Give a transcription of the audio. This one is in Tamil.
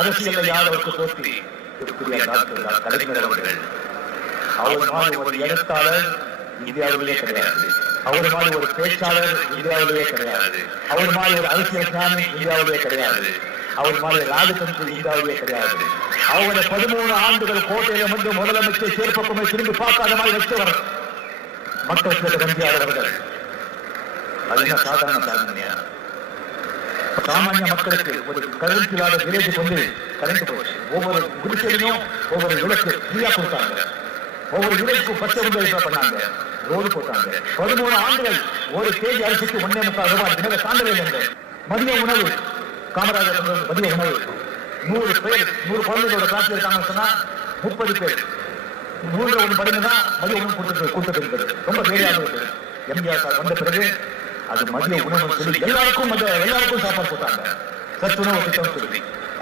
அரசியல் யாதவருக்கு போட்டி கலைஞர் அவர்கள். அவர் மாதிரி ஒரு எழுத்தாளர் இந்தியாவிலேயே கிடையாது. அவர் மாதிரி ஒரு பேச்சாளர் இந்தியாவிலேயே கிடையாது. அவர் மாதிரி ஒரு அரசியல் ஞானி இந்தியாவிலேயே கிடையாது. அவர் மாதிரி ராஜதந்திரி இந்தியாவிலேயே கிடையாது. அவருடைய 13 ஆண்டுகள் கோட்டையில வந்து முதலமைச்சர் சேர்ப்பக்குமே திரும்பி பார்க்காத மாதிரி வச்சவர் மக்கள் எம்ஜிஆர் அவர்கள். அது என்ன சாதாரண சாதனையா? சாமானிய மக்களுக்கு ஒரு கரண்ட் இல்லாத விலைக்கு கொண்டு கரண்ட் போச்சு. ஒவ்வொரு குடிசையிலும் ஒவ்வொரு விளக்கு ஃப்ரீயா கொடுத்தாங்க. ஒவ்வொரு விலைக்கும் 10 ரூபாய் பண்ணாங்க. ரோடு போட்டாங்க. 13 ஆண்டுகள் ஒரு கேஜி அரிசிக்கு 1.25 ரூபாய் தாண்டவே இல்லை. மதிய உணவு காமராஜர் மதிய உணவு 100 பேர் 100 குழந்தைகளோட கிளாஸ்ல இருக்காங்க சொன்னா 30 பேர் 100 படிங்கன்னா மதிய உணவு கொடுத்துட்டு ரொம்ப வேலையாக இருக்கு. எம்ஜிஆர் சார் வந்த பிறகு அது மதிய உணவு சொல்லி எல்லாருக்கும் சாப்பாடு போட்டாங்க. சத்துணவு திட்டம் சொல்லி